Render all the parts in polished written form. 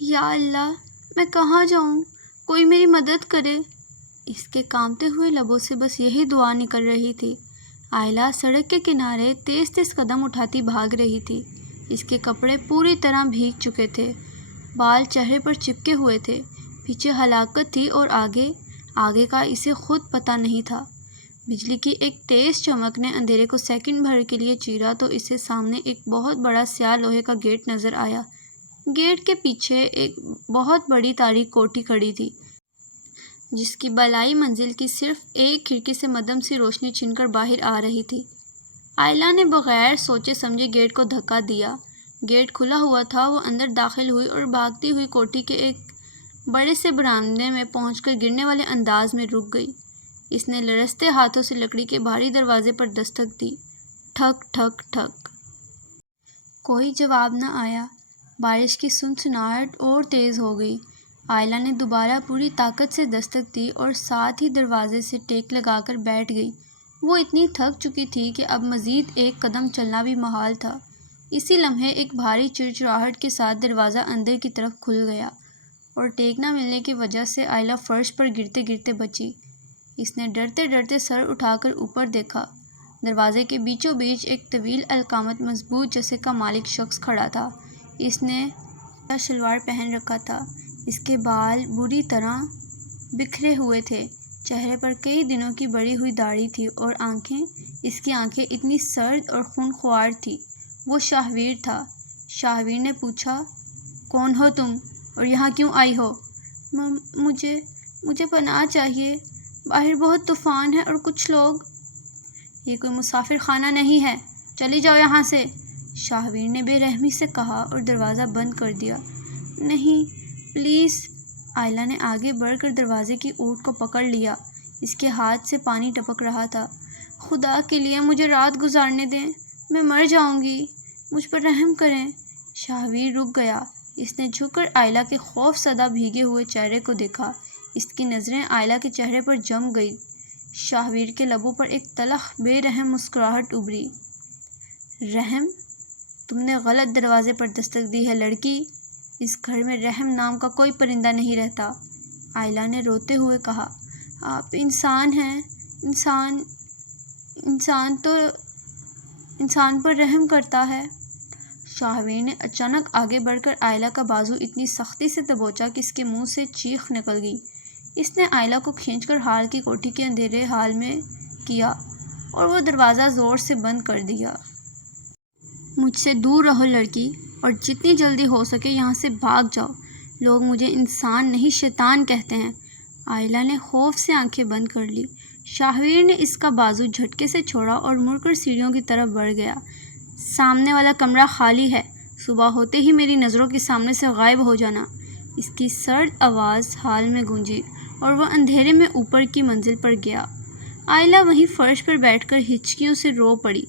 یا اللہ، میں کہاں جاؤں؟ کوئی میری مدد کرے۔ اس کے کانپتے ہوئے لبوں سے بس یہی دعا نکل رہی تھی۔ آئلہ سڑک کے کنارے تیز تیز قدم اٹھاتی بھاگ رہی تھی۔ اس کے کپڑے پوری طرح بھیگ چکے تھے، بال چہرے پر چپکے ہوئے تھے۔ پیچھے ہلاکت تھی اور آگے کا اسے خود پتہ نہیں تھا۔ بجلی کی ایک تیز چمک نے اندھیرے کو سیکنڈ بھر کے لیے چیرا تو اسے سامنے ایک بہت بڑا سیاہ لوہے کا گیٹ نظر آیا۔ گیٹ کے پیچھے ایک بہت بڑی تاریک کوٹھی کھڑی تھی، جس کی بالائی منزل کی صرف ایک کھڑکی سے مدھم سی روشنی چھن کر باہر آ رہی تھی۔ آئلہ نے بغیر سوچے سمجھے گیٹ کو دھکا دیا۔ گیٹ کھلا ہوا تھا۔ وہ اندر داخل ہوئی اور بھاگتی ہوئی کوٹھی کے ایک بڑے سے برآمدے میں پہنچ کر گرنے والے انداز میں رک گئی۔ اس نے لرزتے ہاتھوں سے لکڑی کے بھاری دروازے پر دستک دی۔ ٹھک ٹھک ٹھک۔ کوئی جواب نہ آیا۔ بارش کی سنسناہٹ اور تیز ہو گئی۔ آئلہ نے دوبارہ پوری طاقت سے دستک دی اور ساتھ ہی دروازے سے ٹیک لگا کر بیٹھ گئی۔ وہ اتنی تھک چکی تھی کہ اب مزید ایک قدم چلنا بھی محال تھا۔ اسی لمحے ایک بھاری چڑچڑاہٹ کے ساتھ دروازہ اندر کی طرف کھل گیا اور ٹیک نہ ملنے کی وجہ سے آئلہ فرش پر گرتے گرتے بچی۔ اس نے ڈرتے ڈرتے سر اٹھا کر اوپر دیکھا۔ دروازے کے بیچوں بیچ ایک طویل القامت مضبوط جسے کا مالک شخص کھڑا تھا۔ اس نے شلوار پہن رکھا تھا۔ اس کے بال بری طرح بکھرے ہوئے تھے، چہرے پر کئی دنوں کی بڑھی ہوئی داڑھی تھی اور اس کی آنکھیں اتنی سرد اور خونخوار تھیں۔ وہ شاہویر تھا۔ شاہویر نے پوچھا، کون ہو تم اور یہاں کیوں آئی ہو؟ مجھے پناہ چاہیے۔ باہر بہت طوفان ہے اور کچھ لوگ۔ یہ کوئی مسافر خانہ نہیں ہے، چلی جاؤ یہاں سے، شاہویر نے بے رحمی سے کہا اور دروازہ بند کر دیا۔ نہیں، پلیز۔ آئلہ نے آگے بڑھ کر دروازے کی اوٹ کو پکڑ لیا۔ اس کے ہاتھ سے پانی ٹپک رہا تھا۔ خدا کے لیے مجھے رات گزارنے دیں، میں مر جاؤں گی، مجھ پر رحم کریں۔ شاہویر رک گیا۔ اس نے جھک کر آئلہ کے خوف زدہ بھیگے ہوئے چہرے کو دیکھا۔ اس کی نظریں آئلہ کے چہرے پر جم گئی۔ شاہویر کے لبوں پر ایک تلخ بے رحم مسکراہٹ ابھری۔ رحم؟ تم نے غلط دروازے پر دستک دی ہے لڑکی۔ اس گھر میں رحم نام کا کوئی پرندہ نہیں رہتا، آئلہ نے روتے ہوئے کہا۔ آپ انسان ہیں، انسان پر رحم کرتا ہے۔ شاہویر نے اچانک آگے بڑھ کر آئلہ کا بازو اتنی سختی سے دبوچا کہ اس کے منہ سے چیخ نکل گئی۔ اس نے آئلہ کو کھینچ کر ہال کی کوٹھی کے اندھیرے حال میں کیا اور وہ دروازہ زور سے بند کر دیا۔ مجھ سے دور رہو لڑکی، اور جتنی جلدی ہو سکے یہاں سے بھاگ جاؤ۔ لوگ مجھے انسان نہیں شیطان کہتے ہیں۔ آئلہ نے خوف سے آنکھیں بند کر لی۔ شاہویر نے اس کا بازو جھٹکے سے چھوڑا اور مڑ کر سیڑھیوں کی طرف بڑھ گیا۔ سامنے والا کمرہ خالی ہے، صبح ہوتے ہی میری نظروں کے سامنے سے غائب ہو جانا۔ اس کی سرد آواز ہال میں گونجی اور وہ اندھیرے میں اوپر کی منزل پر گیا۔ آئلہ وہیں فرش پر بیٹھ کر ہچکیوں سے رو پڑی۔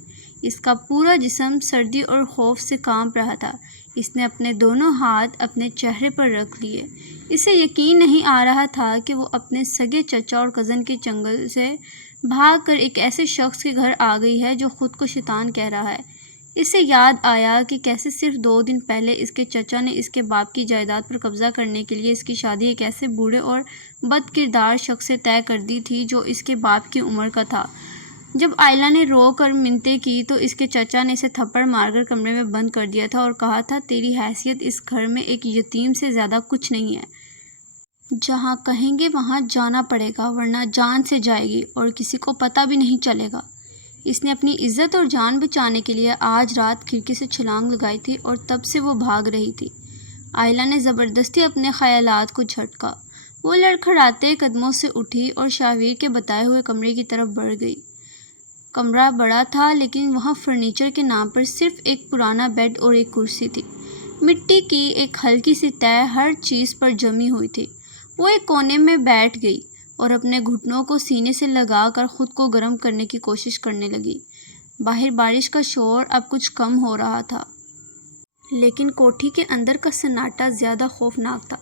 اس کا پورا جسم سردی اور خوف سے کانپ رہا تھا۔ اس نے اپنے دونوں ہاتھ اپنے چہرے پر رکھ لیے۔ اسے یقین نہیں آ رہا تھا کہ وہ اپنے سگے چچا اور کزن کے چنگل سے بھاگ کر ایک ایسے شخص کے گھر آ گئی ہے جو خود کو شیطان کہہ رہا ہے۔ اسے یاد آیا کہ کیسے صرف 2 دن پہلے اس کے چچا نے اس کے باپ کی جائیداد پر قبضہ کرنے کے لیے اس کی شادی ایک ایسے بوڑھے اور بد کردار شخص سے طے کر دی تھی جو اس کے باپ کی عمر کا تھا۔ جب آئلہ نے رو کر منتیں کی تو اس کے چچا نے اسے تھپڑ مار کر کمرے میں بند کر دیا تھا اور کہا تھا، تیری حیثیت اس گھر میں ایک یتیم سے زیادہ کچھ نہیں ہے۔ جہاں کہیں گے وہاں جانا پڑے گا ورنہ جان سے جائے گی اور کسی کو پتہ بھی نہیں چلے گا۔ اس نے اپنی عزت اور جان بچانے کے لیے آج رات کھڑکی سے چھلانگ لگائی تھی اور تب سے وہ بھاگ رہی تھی۔ آئلہ نے زبردستی اپنے خیالات کو جھٹکا۔ وہ لڑکھڑاتے قدموں سے اٹھی اور شاہویر کے بتائے ہوئے کمرے کی طرف بڑھ گئی۔ کمرہ بڑا تھا لیکن وہاں فرنیچر کے نام پر صرف ایک پرانا بیڈ اور ایک کرسی تھی۔ مٹی کی ایک ہلکی سی تہ ہر چیز پر جمی ہوئی تھی۔ وہ ایک کونے میں بیٹھ گئی اور اپنے گھٹنوں کو سینے سے لگا کر خود کو گرم کرنے کی کوشش کرنے لگی۔ باہر بارش کا شور اب کچھ کم ہو رہا تھا، لیکن کوٹھی کے اندر کا سناٹا زیادہ خوفناک تھا۔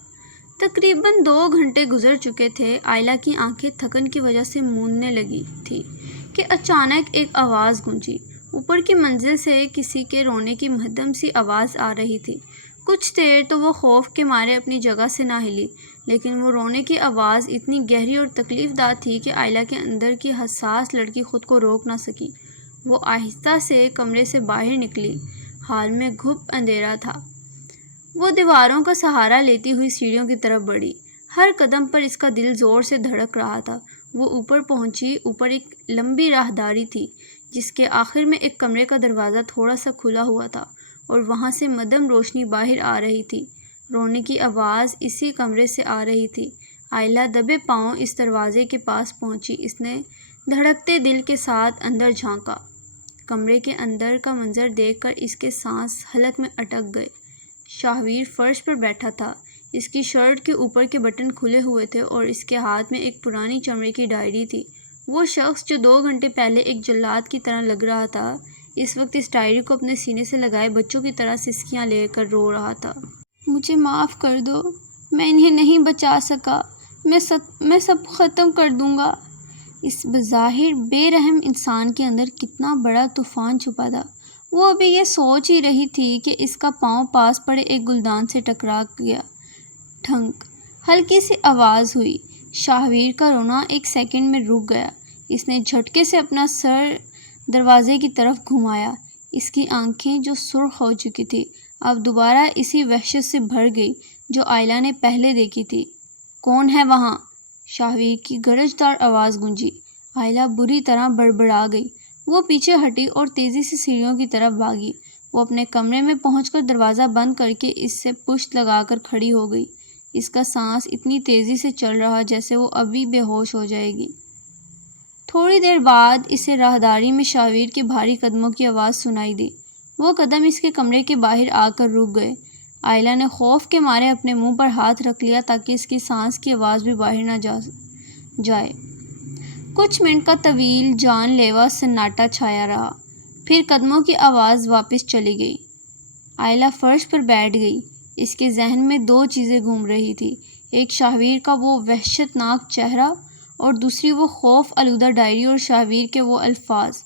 تقریباً 2 گھنٹے گزر چکے تھے۔ آئلہ کی آنکھیں تھکن کی وجہ سے موندنے لگی تھیں کہ اچانک ایک آواز گونجی۔ اوپر کی منزل سے کسی کے رونے کی مدھم سی آواز آ رہی تھی۔ کچھ دیر تو وہ خوف کے مارے اپنی جگہ سے نہ ہلی، لیکن وہ رونے کی آواز اتنی گہری اور تکلیف دہ تھی کہ آئلہ کے اندر کی حساس لڑکی خود کو روک نہ سکی۔ وہ آہستہ سے کمرے سے باہر نکلی۔ حال میں گھپ اندھیرا تھا۔ وہ دیواروں کا سہارا لیتی ہوئی سیڑھیوں کی طرف بڑھی۔ ہر قدم پر اس کا دل زور سے دھڑک رہا تھا۔ وہ اوپر پہنچی۔ اوپر ایک لمبی راہداری تھی جس کے آخر میں ایک کمرے کا دروازہ تھوڑا سا کھلا ہوا تھا اور وہاں سے مدھم روشنی باہر آ رہی تھی۔ رونے کی آواز اسی کمرے سے آ رہی تھی۔ آئلہ دبے پاؤں اس دروازے کے پاس پہنچی۔ اس نے دھڑکتے دل کے ساتھ اندر جھانکا۔ کمرے کے اندر کا منظر دیکھ کر اس کے سانس حلق میں اٹک گئے۔ شاہویر فرش پر بیٹھا تھا۔ اس کی شرٹ کے اوپر کے بٹن کھلے ہوئے تھے اور اس کے ہاتھ میں ایک پرانی چمڑے کی ڈائری تھی۔ وہ شخص جو 2 گھنٹے پہلے ایک جلاد کی طرح لگ رہا تھا، اس وقت اس ڈائری کو اپنے سینے سے لگائے بچوں کی طرح سسکیاں لے کر رو رہا تھا۔ مجھے معاف کر دو، میں انہیں نہیں بچا سکا، میں سب ختم کر دوں گا۔ اس بظاہر بے رحم انسان کے اندر کتنا بڑا طوفان چھپا تھا۔ وہ ابھی یہ سوچ ہی رہی تھی کہ اس کا پاؤں پاس پڑے ایک گلدان سے ٹکرا گیا۔ ٹھنک! ہلکی سی آواز ہوئی۔ شاہویر کا رونا ایک سیکنڈ میں رک گیا۔ اس نے جھٹکے سے اپنا سر دروازے کی طرف گھمایا۔ اس کی آنکھیں جو سرخ ہو چکی تھی اب دوبارہ اسی وحشت سے بھر گئی جو آئلہ نے پہلے دیکھی تھی۔ کون ہے وہاں؟ شاہویر کی گرجدار آواز گونجی۔ آئلہ بری طرح بڑبڑا گئی۔ وہ پیچھے ہٹی اور تیزی سے سیڑھیوں کی طرف بھاگی۔ وہ اپنے کمرے میں پہنچ کر دروازہ بند کر کے اس سے پشت لگا کر کھڑی ہو گئی۔ اس کا سانس اتنی تیزی سے چل رہا جیسے وہ ابھی بے ہوش ہو جائے گی۔ تھوڑی دیر بعد اسے راہداری میں شاہویر کے بھاری قدموں کی آواز سنائی دی۔ وہ قدم اس کے کمرے کے باہر آ کر رک گئے۔ آئلہ نے خوف کے مارے اپنے منہ پر ہاتھ رکھ لیا تاکہ اس کی سانس کی آواز بھی باہر نہ جائے۔ کچھ منٹ کا طویل جان لیوا سناٹا چھایا رہا، پھر قدموں کی آواز واپس چلی گئی۔ آئلہ فرش پر بیٹھ گئی۔ اس کے ذہن میں 2 چیزیں گھوم رہی تھی، ایک شاہویر کا وہ وحشت ناک چہرہ اور دوسری وہ خوف آلودہ ڈائری اور شاہویر کے وہ الفاظ،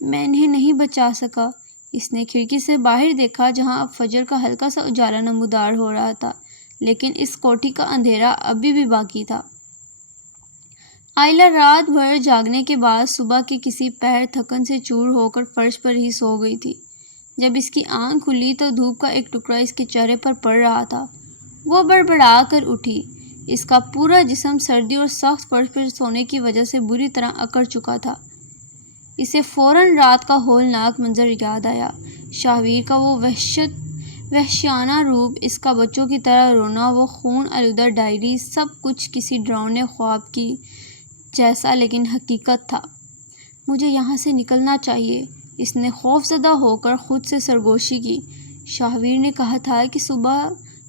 میں انہیں نہیں بچا سکا۔ اس نے کھڑکی سے باہر دیکھا جہاں اب فجر کا ہلکا سا اجالا نمودار ہو رہا تھا، لیکن اس کوٹھی کا اندھیرا ابھی بھی باقی تھا۔ آئلہ رات بھر جاگنے کے بعد صبح کے کسی پہر تھکن سے چور ہو کر فرش پر ہی سو گئی تھی۔ جب اس کی آنکھ کھلی تو دھوپ کا ایک ٹکڑا اس کے چہرے پر پڑ رہا تھا۔ وہ بڑبڑا کر اٹھی۔ اس کا پورا جسم سردی اور سخت فرش پر سونے کی وجہ سے بری طرح اکڑ چکا تھا۔ اسے فوراً رات کا ہولناک منظر یاد آیا۔ شاہویر کا وہ وحشیانہ روپ، اس کا بچوں کی طرح رونا، وہ خون آلودہ ڈائری، سب کچھ کسی ڈراؤنے خواب کی جیسا لیکن حقیقت تھا۔ مجھے یہاں سے نکلنا چاہیے، اس نے خوف زدہ ہو کر خود سے سرگوشی کی۔ شاہویر نے کہا تھا کہ صبح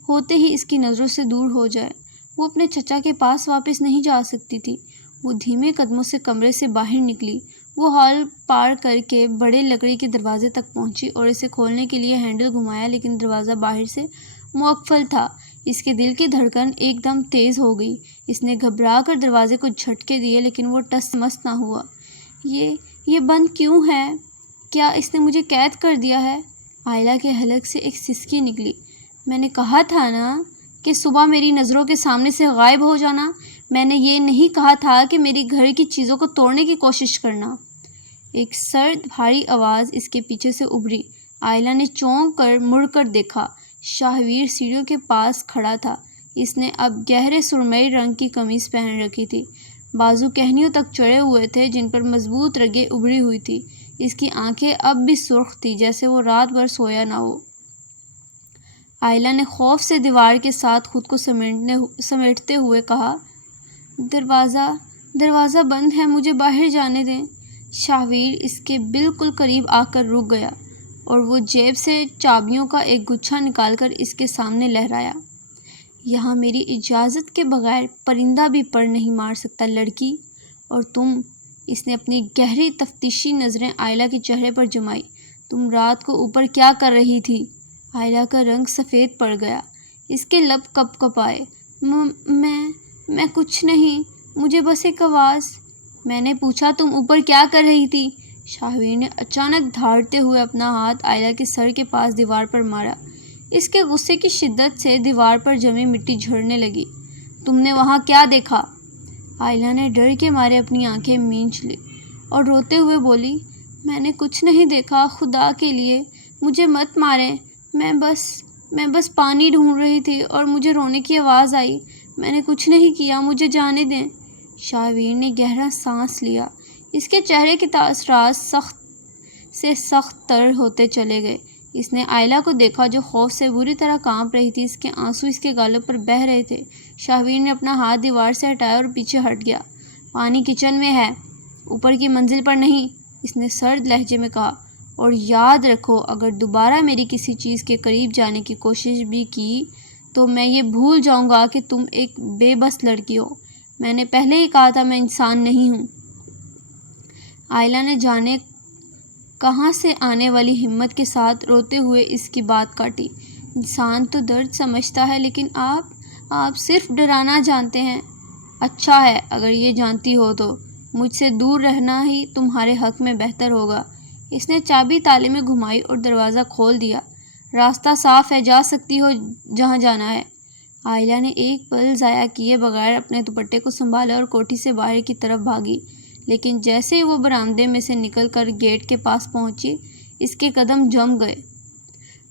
ہوتے ہی اس کی نظروں سے دور ہو جائے۔ وہ اپنے چچا کے پاس واپس نہیں جا سکتی تھی۔ وہ دھیمے قدموں سے کمرے سے باہر نکلی۔ وہ ہال پار کر کے بڑے لکڑی کے دروازے تک پہنچی اور اسے کھولنے کے لیے ہینڈل گھمایا، لیکن دروازہ باہر سے مقفل تھا۔ اس کے دل کی دھڑکن ایک دم تیز ہو گئی۔ اس نے گھبرا کر دروازے کو جھٹکے دیے لیکن وہ ٹس مس نہ ہوا۔ یہ بند کیوں ہے؟ کیا اس نے مجھے قید کر دیا ہے؟ آئلہ کے حلق سے ایک سسکی نکلی۔ میں نے کہا تھا نا کہ صبح میری نظروں کے سامنے سے غائب ہو جانا۔ میں نے یہ نہیں کہا تھا کہ میری گھر کی چیزوں کو توڑنے کی کوشش کرنا۔ ایک سرد بھاری آواز اس کے پیچھے سے ابھری۔ آئلہ نے چونک کر مڑ کر دیکھا۔ شاہویر سیڑھیوں کے پاس کھڑا تھا۔ اس نے اب گہرے سرمئی رنگ کی قمیص پہن رکھی تھی۔ بازو کہنیوں تک چڑھے ہوئے تھے جن پر مضبوط رگیں ابھری ہوئی تھی۔ اس کی آنکھیں اب بھی سرخ تھیں جیسے وہ رات بھر سویا نہ ہو۔ آئلہ نے خوف سے دیوار کے ساتھ خود کو سمیٹتے ہوئے کہا، دروازہ بند ہے، مجھے باہر جانے دیں۔ شاہویر اس کے بالکل قریب آ کر رک گیا اور وہ جیب سے چابیوں کا ایک گچھا نکال کر اس کے سامنے لہرایا۔ یہاں میری اجازت کے بغیر پرندہ بھی پر نہیں مار سکتا لڑکی، اور تم، اس نے اپنی گہری تفتیشی نظریں آئلہ کے چہرے پر جمائی، تم رات کو اوپر کیا کر رہی تھی؟ آئلہ کا رنگ سفید پڑ گیا۔ اس کے لب کپ کپائے۔ میں کچھ نہیں، مجھے بس ایک آواز۔ میں نے پوچھا تم اوپر کیا کر رہی تھی؟ شاہویر نے اچانک دھاڑتے ہوئے اپنا ہاتھ آئلہ کے سر کے پاس دیوار پر مارا۔ اس کے غصے کی شدت سے دیوار پر جمی مٹی جھڑنے لگی۔ تم نے وہاں کیا دیکھا؟ آئلہ نے ڈر کے مارے اپنی آنکھیں مینچ لی اور روتے ہوئے بولی، میں نے کچھ نہیں دیکھا، خدا کے لیے مجھے مت ماریں، میں بس پانی ڈھونڈ رہی تھی اور مجھے رونے کی آواز آئی، میں نے کچھ نہیں کیا، مجھے جانے دیں۔ شاہویر نے گہرا سانس لیا۔ اس کے چہرے کے تاثرات سخت سے سخت تر ہوتے چلے گئے۔ اس نے آئلہ کو دیکھا جو خوف سے بری طرح کانپ رہی تھی، اس کے آنسو اس کے گالوں پر بہہ رہے تھے۔ شاہویر نے اپنا ہاتھ دیوار سے ہٹایا اور پیچھے ہٹ گیا۔ پانی کچن میں ہے، اوپر کی منزل پر نہیں، اس نے سرد لہجے میں کہا، اور یاد رکھو اگر دوبارہ میری کسی چیز کے قریب جانے کی کوشش بھی کی تو میں یہ بھول جاؤں گا کہ تم ایک بے بس لڑکی ہو۔ میں نے پہلے ہی کہا تھا میں انسان نہیں ہوں۔ آئلہ نے جانے کہاں سے آنے والی ہمت کے ساتھ روتے ہوئے اس کی بات کاٹی۔ انسان تو درد سمجھتا ہے لیکن آپ صرف ڈرانا جانتے ہیں۔ اچھا ہے اگر یہ جانتی ہو تو مجھ سے دور رہنا ہی تمہارے حق میں بہتر ہوگا۔ اس نے چابی تالے میں گھمائی اور دروازہ کھول دیا۔ راستہ صاف ہے، جا سکتی ہو جہاں جانا ہے۔ آئلہ نے ایک پل ضائع کیے بغیر اپنے دوپٹے کو سنبھالا اور کوٹھی سے باہر کی طرف بھاگی، لیکن جیسے ہی وہ برآمدے میں سے نکل کر گیٹ کے پاس پہنچی، اس کے قدم جم گئے۔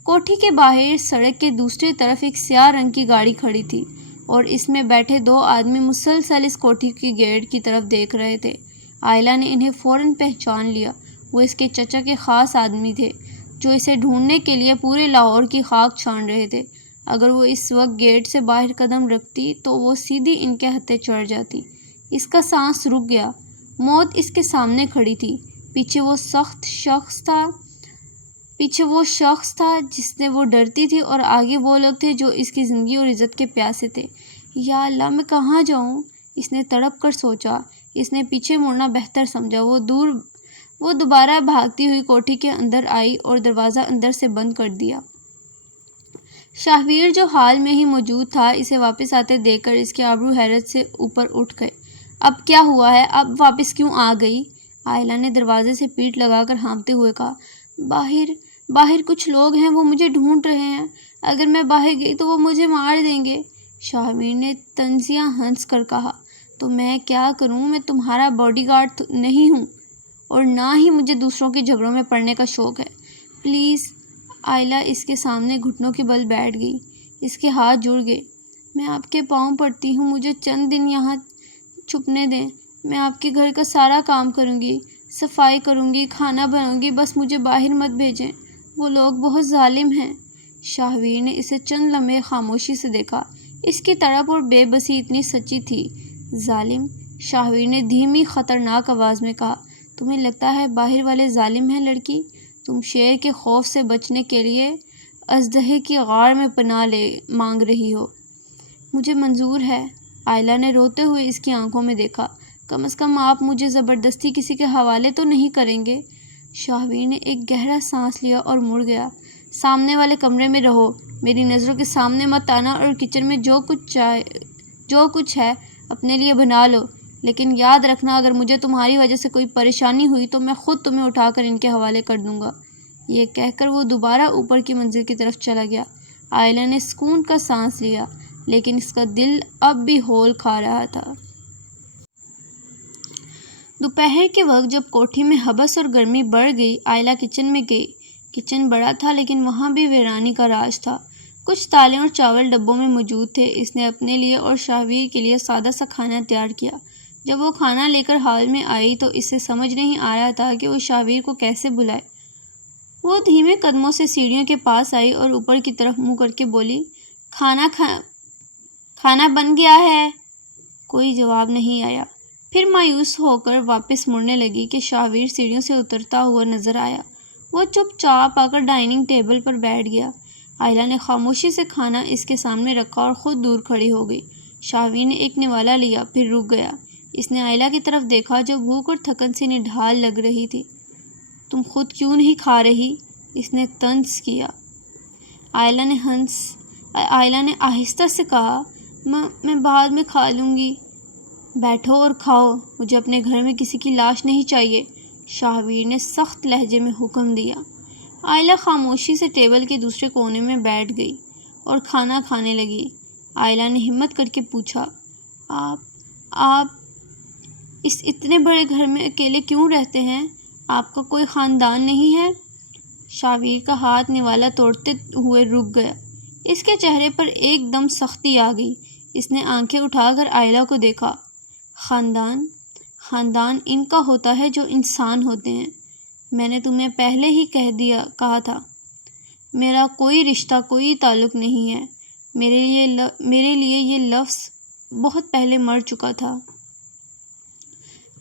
کوٹھی کے باہر سڑک کے دوسری طرف ایک سیاہ رنگ کی گاڑی کھڑی تھی اور اس میں بیٹھے دو آدمی مسلسل اس کوٹھی کی گیٹ کی طرف دیکھ رہے تھے۔ آئلہ نے انہیں فوراً پہچان لیا۔ وہ اس کے چچا کے خاص آدمی تھے جو اسے ڈھونڈنے کے لیے پورے لاہور کی خاک چھان رہے تھے۔ اگر وہ اس وقت گیٹ سے باہر قدم رکھتی تو وہ سیدھی ان کے ہتھے چڑھ جاتی۔ اس کا سانس رک گیا۔ موت اس کے سامنے کھڑی تھی۔ پیچھے وہ شخص تھا جس سے وہ ڈرتی تھی اور آگے وہ لوگ تھے جو اس کی زندگی اور عزت کے پیاسے تھے۔ یا اللہ میں کہاں جاؤں؟ اس نے تڑپ کر سوچا۔ اس نے پیچھے مڑنا بہتر سمجھا۔ وہ دوبارہ بھاگتی ہوئی کوٹھی کے اندر آئی اور دروازہ اندر سے بند کر دیا۔ شاہویر جو حال میں ہی موجود تھا اسے واپس آتے دیکھ کر اس کے ابرو حیرت سے اوپر اٹھ گئے۔ اب کیا ہوا ہے؟ اب واپس کیوں آ گئی؟ آئلہ نے دروازے سے پیٹھ لگا کر ہانپتے ہوئے کہا، باہر کچھ لوگ ہیں، وہ مجھے ڈھونڈ رہے ہیں، اگر میں باہر گئی تو وہ مجھے مار دیں گے۔ شاہویر نے طنزیہ ہنس کر کہا، تو میں کیا کروں؟ میں تمہارا باڈی گارڈ نہیں ہوں اور نہ ہی مجھے دوسروں کے جھگڑوں میں پڑنے کا شوق ہے۔ پلیز۔ آئلہ اس کے سامنے گھٹنوں کے بل بیٹھ گئی۔ اس کے ہاتھ جڑ گئے۔ میں آپ کے پاؤں پڑتی ہوں، مجھے چند دن یہاں چھپنے دیں۔ میں آپ کے گھر کا سارا کام کروں گی، صفائی کروں گی، کھانا بناؤں گی، بس مجھے باہر مت بھیجیں، وہ لوگ بہت ظالم ہیں۔ شاہویر نے اسے چند لمحے خاموشی سے دیکھا۔ اس کی تڑپ اور بے بسی اتنی سچی تھی۔ ظالم؟ شاہویر نے دھیمی خطرناک آواز میں کہا، تمہیں لگتا ہے باہر والے ظالم ہیں لڑکی؟ تم شیر کے خوف سے بچنے کے لیے اژدہے کی غار میں پناہ مانگ رہی ہو۔ مجھے منظور ہے۔ آئلہ نے روتے ہوئے اس کی آنکھوں میں دیکھا۔ کم از کم آپ مجھے زبردستی کسی کے حوالے تو نہیں کریں گے؟ شاہویر نے ایک گہرا سانس لیا اور مڑ گیا۔ سامنے والے کمرے میں رہو، میری نظروں کے سامنے مت آنا، اور کچن میں جو کچھ ہے اپنے لیے بنا لو، لیکن یاد رکھنا اگر مجھے تمہاری وجہ سے کوئی پریشانی ہوئی تو میں خود تمہیں اٹھا کر ان کے حوالے کر دوں گا۔ یہ کہہ کر وہ دوبارہ اوپر کی منزل کی طرف چلا گیا۔ آئلہ نے سکون کا سانس لیا، لیکن اس کا دل اب بھی ہول کھا رہا تھا۔ دوپہر کے وقت جب کوٹھی میں ہبس اور گرمی بڑھ گئی، آئلہ کچن میں گئی۔ کچن بڑا تھا لیکن وہاں بھی ویرانی کا راج تھا۔ کچھ دالیں اور چاول ڈبوں میں موجود تھے۔ اس نے اپنے لیے اور شاہویر کے لیے سادہ سا کھانا تیار کیا۔ جب وہ کھانا لے کر ہال میں آئی تو اسے سمجھ نہیں آ رہا تھا کہ وہ شاہویر کو کیسے بلائے۔ وہ دھیمے قدموں سے سیڑھیوں کے پاس آئی اور اوپر کی طرف منہ کر کے بولی، کھانا بن گیا ہے؟ کوئی جواب نہیں آیا۔ پھر مایوس ہو کر واپس مڑنے لگی کہ شاہویر سیڑھیوں سے اترتا ہوا نظر آیا۔ وہ چپ چاپ آ کر ڈائننگ ٹیبل پر بیٹھ گیا۔ آئلہ نے خاموشی سے کھانا اس کے سامنے رکھا اور خود دور کھڑی ہو گئی۔ شاہویر نے ایک نوالا لیا، پھر رک گیا۔ اس نے آئلہ کی طرف دیکھا جو بھوک اور تھکن سے نڈھال لگ رہی تھی۔ تم خود کیوں نہیں کھا رہی؟ اس نے طنز کیا۔ آئلہ نے آہستہ سے کہا، میں بعد میں کھا لوں گی۔ بیٹھو اور کھاؤ، مجھے اپنے گھر میں کسی کی لاش نہیں چاہیے، شاہویر نے سخت لہجے میں حکم دیا۔ آئلہ خاموشی سے ٹیبل کے دوسرے کونے میں بیٹھ گئی اور کھانا کھانے لگی۔ آئلہ نے ہمت کر کے پوچھا، آپ اس اتنے بڑے گھر میں اکیلے کیوں رہتے ہیں؟ آپ کا کوئی خاندان نہیں ہے؟ شاویر کا ہاتھ نوالا توڑتے ہوئے رک گیا۔ اس کے چہرے پر ایک دم سختی آ گئی۔ اس نے آنکھیں اٹھا کر آئلہ کو دیکھا۔ خاندان ان کا ہوتا ہے جو انسان ہوتے ہیں۔ میں نے تمہیں پہلے ہی کہا تھا، میرا کوئی رشتہ، کوئی تعلق نہیں ہے۔ میرے لیے یہ لفظ بہت پہلے مر چکا تھا۔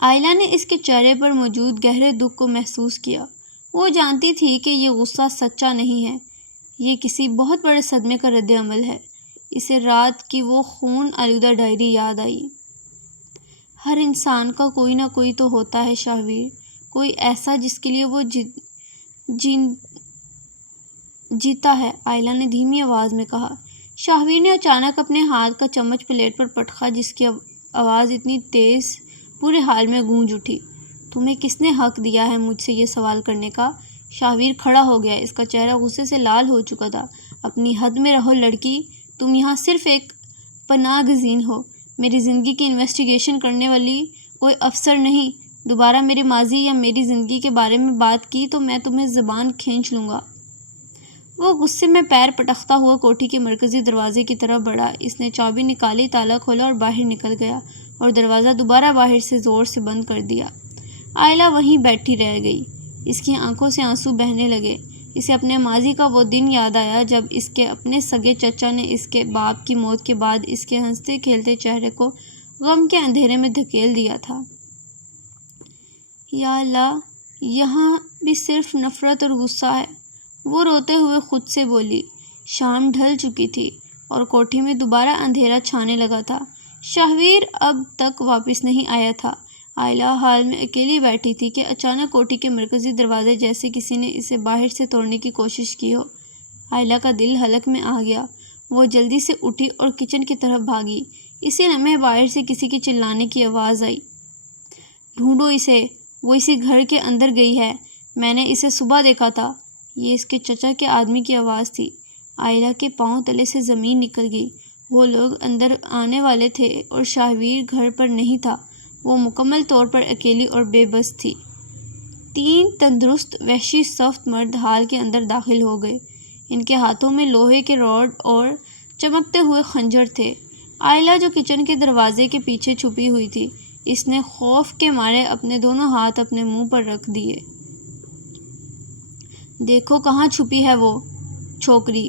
آئلہ نے اس کے چہرے پر موجود گہرے دکھ کو محسوس کیا۔ وہ جانتی تھی کہ یہ غصہ سچا نہیں ہے، یہ کسی بہت بڑے صدمے کا رد عمل ہے۔ اسے رات کی وہ خون آلودہ ڈائری یاد آئی۔ ہر انسان کا کوئی نہ کوئی تو ہوتا ہے شاہویر، کوئی ایسا جس کے لیے وہ جیتا ہے، آئلہ نے دھیمی آواز میں کہا۔ شاہویر نے اچانک اپنے ہاتھ کا چمچ پلیٹ پر پٹکا، جس کی آواز اتنی تیز پورے حال میں گونج اٹھی۔ تمہیں کس نے حق دیا ہے مجھ سے یہ سوال کرنے کا؟ شاہویر کھڑا ہو گیا، اس کا چہرہ غصے سے لال ہو چکا تھا۔ اپنی حد میں رہو لڑکی، تم یہاں صرف ایک پناہ گزین ہو، میری زندگی کی انویسٹیگیشن کرنے والی کوئی افسر نہیں۔ دوبارہ میرے ماضی یا میری زندگی کے بارے میں بات کی تو میں تمہیں زبان کھینچ لوں گا۔ وہ غصے میں پیر پٹکتا ہوا کوٹھی کے مرکزی دروازے کی طرف بڑھا۔ اس نے چابی نکالی، تالا کھولا اور باہر نکل گیا اور دروازہ دوبارہ باہر سے زور سے بند کر دیا۔ آئلہ وہیں بیٹھی رہ گئی۔ اس کی آنکھوں سے آنسو بہنے لگے۔ اسے اپنے ماضی کا وہ دن یاد آیا جب اس کے اپنے سگے چچا نے اس کے باپ کی موت کے بعد اس کے ہنستے کھیلتے چہرے کو غم کے اندھیرے میں دھکیل دیا تھا۔ یا اللہ، یہاں بھی صرف نفرت اور غصہ ہے، وہ روتے ہوئے خود سے بولی۔ شام ڈھل چکی تھی اور کوٹھی میں دوبارہ اندھیرا چھانے لگا تھا۔ شاہویر اب تک واپس نہیں آیا تھا۔ آئلہ حال میں اکیلی بیٹھی تھی کہ اچانک کوٹھی کے مرکزی دروازے جیسے کسی نے اسے باہر سے توڑنے کی کوشش کی ہو۔ آئلہ کا دل حلق میں آ گیا۔ وہ جلدی سے اٹھی اور کچن کی طرف بھاگی۔ اسی لمحے باہر سے کسی کے چلانے کی آواز آئی۔ ڈھونڈو اسے، وہ اسی گھر کے اندر گئی ہے، میں نے اسے صبح دیکھا تھا۔ یہ اس کے چچا کے آدمی کی آواز تھی۔ آئلہ کے پاؤں تلے سے زمین نکل گئی۔ وہ لوگ اندر آنے والے تھے اور شاہویر گھر پر نہیں تھا۔ وہ مکمل طور پر اکیلی اور بے بس تھی۔ 3 تندرست وحشی سخت مرد ہال کے اندر داخل ہو گئے۔ ان کے ہاتھوں میں لوہے کے راڈ اور چمکتے ہوئے خنجر تھے۔ آئلہ جو کچن کے دروازے کے پیچھے چھپی ہوئی تھی، اس نے خوف کے مارے اپنے دونوں ہاتھ اپنے منہ پر رکھ دیے۔ دیکھو کہاں چھپی ہے وہ چھوکری۔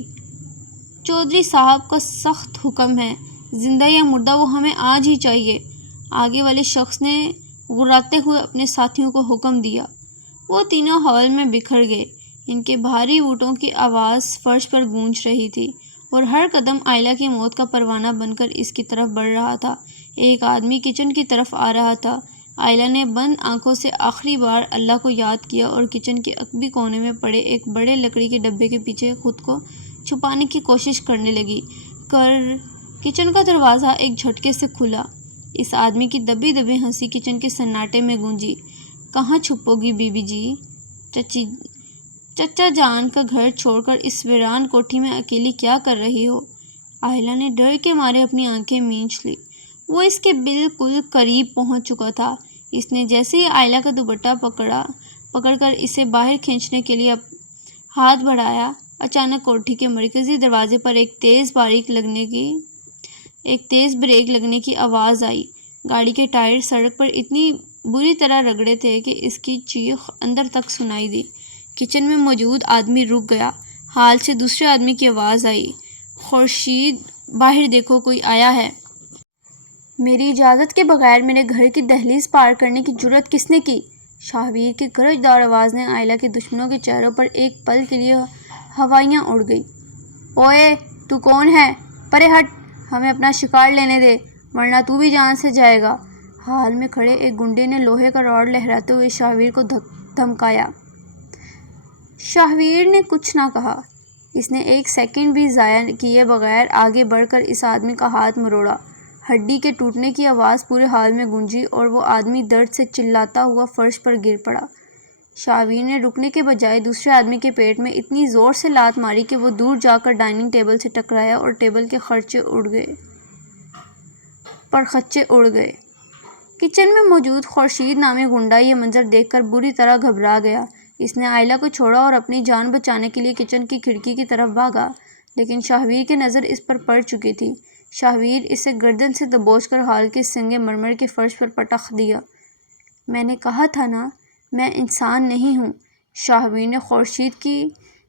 چودھری صاحب کا سخت حکم ہے، زندہ یا مردہ وہ ہمیں آج ہی چاہیے، آگے والے شخص نے غراتے ہوئے اپنے ساتھیوں کو حکم دیا۔ وہ تینوں ہال میں بکھر گئے۔ ان کے بھاری بوٹوں کی آواز فرش پر گونج رہی تھی اور ہر قدم آئلہ کی موت کا پروانہ بن کر اس کی طرف بڑھ رہا تھا۔ ایک آدمی کچن کی طرف آ رہا تھا۔ آئلہ نے بند آنکھوں سے آخری بار اللہ کو یاد کیا اور کچن کے عقبی کونے میں پڑے ایک بڑے لکڑی کے ڈبے کے پیچھے خود کو چھپانے کی کوشش کرنے لگی۔ کچن کا دروازہ ایک جھٹکے سے کھلا۔ اس آدمی کی دبی دبی ہنسی کچن کے سناٹے میں گونجی۔ کہاں چھپو گی بی بی جی؟ چچا جان کا گھر چھوڑ کر اس ویران کوٹھی میں اکیلی کیا کر رہی ہو؟ آئلہ نے ڈر کے مارے اپنی آنکھیں مینچ لی۔ وہ اس کے بالکل قریب پہنچ چکا تھا۔ اس نے جیسے ہی آئلہ کا دوپٹہ پکڑ کر اسے باہر کھینچنے کے لیے ہاتھ بڑھایا، اچانک کوٹھی کے مرکزی دروازے پر ایک تیز بریک لگنے کی آواز آئی۔ گاڑی کے ٹائر سڑک پر اتنی بری طرح رگڑے تھے کہ اس کی چیخ اندر تک سنائی دی۔ کچن میں موجود آدمی رک گیا۔ ہال سے دوسرے آدمی کی آواز آئی، خورشید باہر دیکھو، کوئی آیا ہے۔ میری اجازت کے بغیر میرے گھر کی دہلیز پار کرنے کی جرأت کس نے کی؟ شاہویر کی گرجدار آواز نے آئلہ کے دشمنوں کے چہروں پر ایک پل کے لیے ہوائیاں اڑ گئی۔ اوئے، تو کون ہے؟ پرے ہٹ، ہمیں اپنا شکار لینے دے، ورنہ تو بھی جان سے جائے گا۔ ہال میں کھڑے ایک گنڈے نے لوہے کا راڈ لہراتے ہوئے شاہویر کو دھمکایا۔ شاہویر نے کچھ نہ کہا۔ اس نے ایک سیکنڈ بھی ضائع کیے بغیر آگے بڑھ کر اس آدمی کا ہاتھ مروڑا۔ ہڈی کے ٹوٹنے کی آواز پورے ہال میں گونجی اور وہ آدمی درد سے چلاتا ہوا فرش پر گر پڑا۔ شاہویر نے رکنے کے بجائے دوسرے آدمی کے پیٹ میں اتنی زور سے لات ماری کہ وہ دور جا کر ڈائننگ ٹیبل سے ٹکرایا اور ٹیبل کے خرچے اڑ گئے۔ کچن میں موجود خورشید نامی گنڈا یہ منظر دیکھ کر بری طرح گھبرا گیا۔ اس نے آئلہ کو چھوڑا اور اپنی جان بچانے کے لیے کچن کی کھڑکی کی طرف بھاگا، لیکن شاہویر کی نظر اس پر پڑ چکی تھی۔ شاہویر اسے گردن سے دبوچ کر ہال کے سنگ مرمر کے فرش پر پٹخ دیا۔ میں نے کہا تھا نا، میں انسان نہیں ہوں، شاہویر نے خورشید کی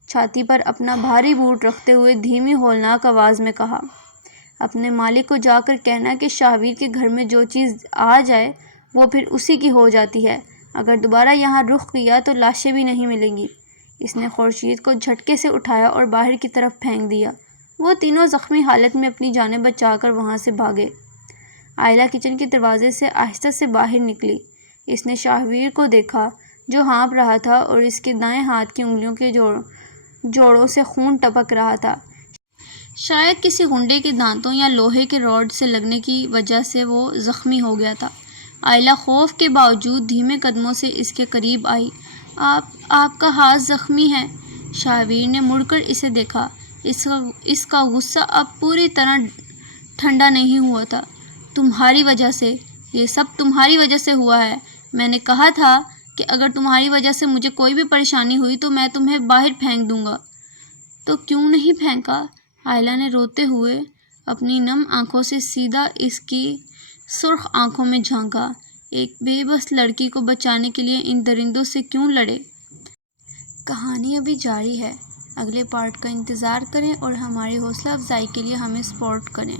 چھاتی پر اپنا بھاری بوٹ رکھتے ہوئے دھیمی ہولناک آواز میں کہا۔ اپنے مالک کو جا کر کہنا کہ شاہویر کے گھر میں جو چیز آ جائے وہ پھر اسی کی ہو جاتی ہے۔ اگر دوبارہ یہاں رخ کیا تو لاشیں بھی نہیں ملیں گی۔ اس نے خورشید کو جھٹکے سے اٹھایا اور باہر کی طرف پھینک دیا۔ وہ تینوں زخمی حالت میں اپنی جانیں بچا کر وہاں سے بھاگے۔ آئلہ کچن کے دروازے سے آہستہ سے باہر نکلی۔ اس نے شاہویر کو دیکھا جو ہانپ رہا تھا اور اس کے دائیں ہاتھ کی انگلیوں کے جوڑوں سے خون ٹپک رہا تھا۔ شاید کسی گنڈے کے دانتوں یا لوہے کے راڈ سے لگنے کی وجہ سے وہ زخمی ہو گیا تھا۔ آئلہ خوف کے باوجود دھیمے قدموں سے اس کے قریب آئی۔ آپ کا ہاتھ زخمی ہے۔ شاہویر نے مڑ کر اسے دیکھا۔ اس کا غصہ اب پوری طرح ٹھنڈا نہیں ہوا تھا۔ تمہاری وجہ سے، یہ سب تمہاری وجہ سے ہوا ہے۔ میں نے کہا تھا کہ اگر تمہاری وجہ سے مجھے کوئی بھی پریشانی ہوئی تو میں تمہیں باہر پھینک دوں گا۔ تو کیوں نہیں پھینکا؟ آئلہ نے روتے ہوئے اپنی نم آنکھوں سے سیدھا اس کی سرخ آنکھوں میں جھانکا۔ ایک بے بس لڑکی کو بچانے کے لیے ان درندوں سے کیوں لڑے؟ کہانی ابھی جاری ہے، اگلے پارٹ کا انتظار کریں اور ہماری حوصلہ افزائی کے لیے ہمیں سپورٹ کریں۔